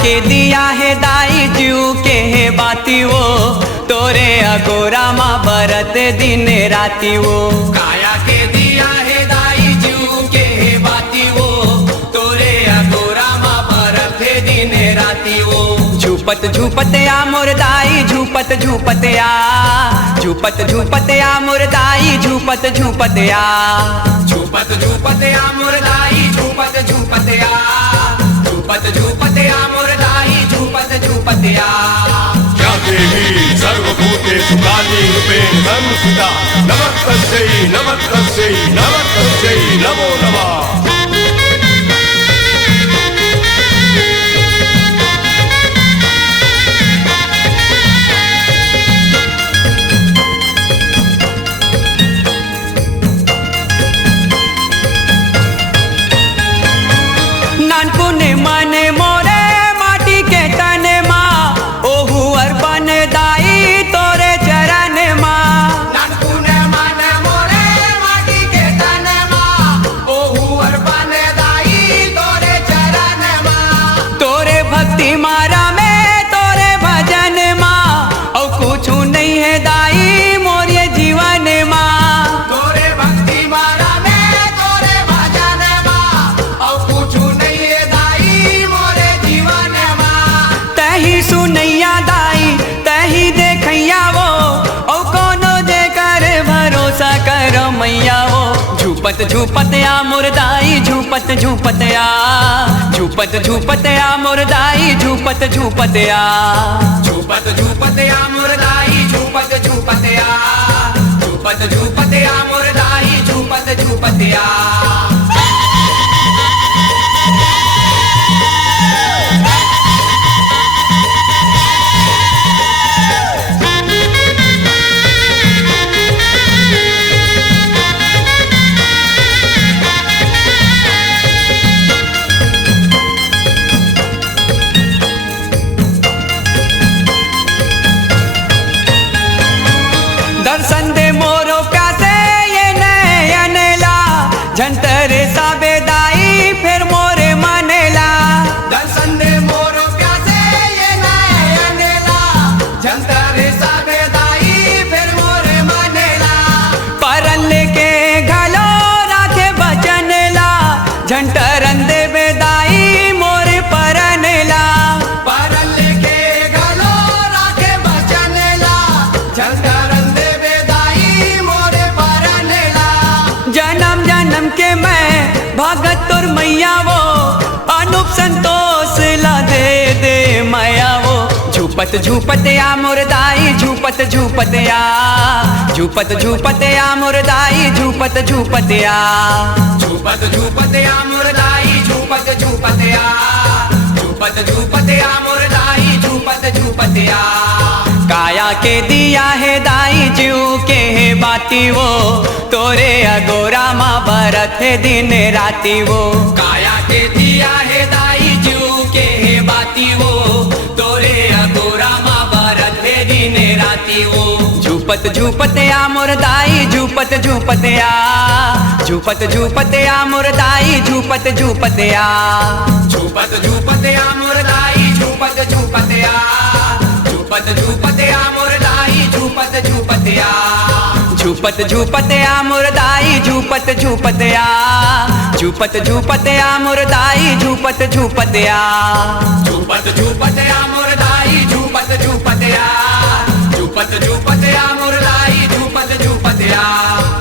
के दिया है दाई जीव के है बाती वो, तोरे अगोरा माँ बरत दिन राती वो। काया के दिया है दाई जीव के है बाती वो, तोरे अगोरा माँ बरत दिन राती वो। झूपत झूपत आ मोर दाई झूपत झूपत आ, झूपत झूपत आ मोर दाई झूपत झूपत आ। झूपत झूपत आ मोर दाई झूपत झूपत आ, झूपत झूपत आ मोर दाई झूपत झूपत आ। या देवी सर्वभूतेषु काली रूपेण संस्थिता, नमस्तस्यै नमस्तस्यै नमस्तस्यै नमो नमः। नानपुने माने मोरे माटी के तने माँ, ओहु अर्पण दाई तोरे चरण माँ। नानपुने माने मोरे माटी के तने माँ, ओहु अर्पण दाई तोरे चरण माँ। तोरे भक्ति मारा में तोरे भजन माँ, और कुछ नहीं है दाई मोर ये जीवन माँ। तोरे भक्ति मारा में तोरे भजन माँ, और कुछ नहीं है दाई मोरे जीवन माँ। तही सुनैया दाई तही देखैया वो, और कोनो जे कर भरोसा कर मैया वो। झूपत झूपत आ मोर दाई झूपत झूपत आ, झूपत झूपत आ मोर दाई झूपत झूपत आ। झूपत झूपत आ मोर दाई झूपत झूपत आ, झूपत झूपत आ मोर दाई झूपत झूपत आ। दर्शन दे मोरो प्यासे ये नयन ला, झंटर साबे दाई फिर मोरे मनेला। दर्शन दे मोरो प्यासे ये नयन ला, झंतर साबे दाई फिर मोरे मनेला। परन लेके घलो राखे बचन ला, झंटरन दे बेदाई मोरे परनेला। परन लेके गलो राखे बचन ला, झंटरन दे बेदाई मोरे परनेला। जन्म जन्म के मैं भगत तोर मैया वो, अनूप संतोष ला दे दे माया वो। झूपत झूपत आ मोर दाई झूपत झूपत आ, झूपत झूपत आ मोर दाई झूपत झूपत आ। झूपत झूपत आ मोर दाई झूपत झूपत आ, झूपत झूपत आ मोर दाई झूपत झूपत आ। काया के दिया है दाई जीव के है बाती वो, तोरे अगोरा माँ बरत है दिन राती वो। काया के दिया है दाई जीव के है बाती वो, तोरे अगोरा माँ बरत है दिन राती वो। झूपत झूपत आ मोर दाई झूपत झूपत आ, झूपत झूपत आ मोर दाई झूपत झूपत आ। झूपत झूपत आ मोर दाई झूपत झूपत आ, झूपत झूपत आ मोर दाई झूपत झूपत आ। झूपत झूपत आ मोर दाई झूपत झूपत आ, झूपत झूपत आ मोर दाई झूपत झूपत आ। झूपत झूपत आ मोर दाई झूपत झूपत आ, झूपत झूपत आ मोर दाई झूपत झूपत आ।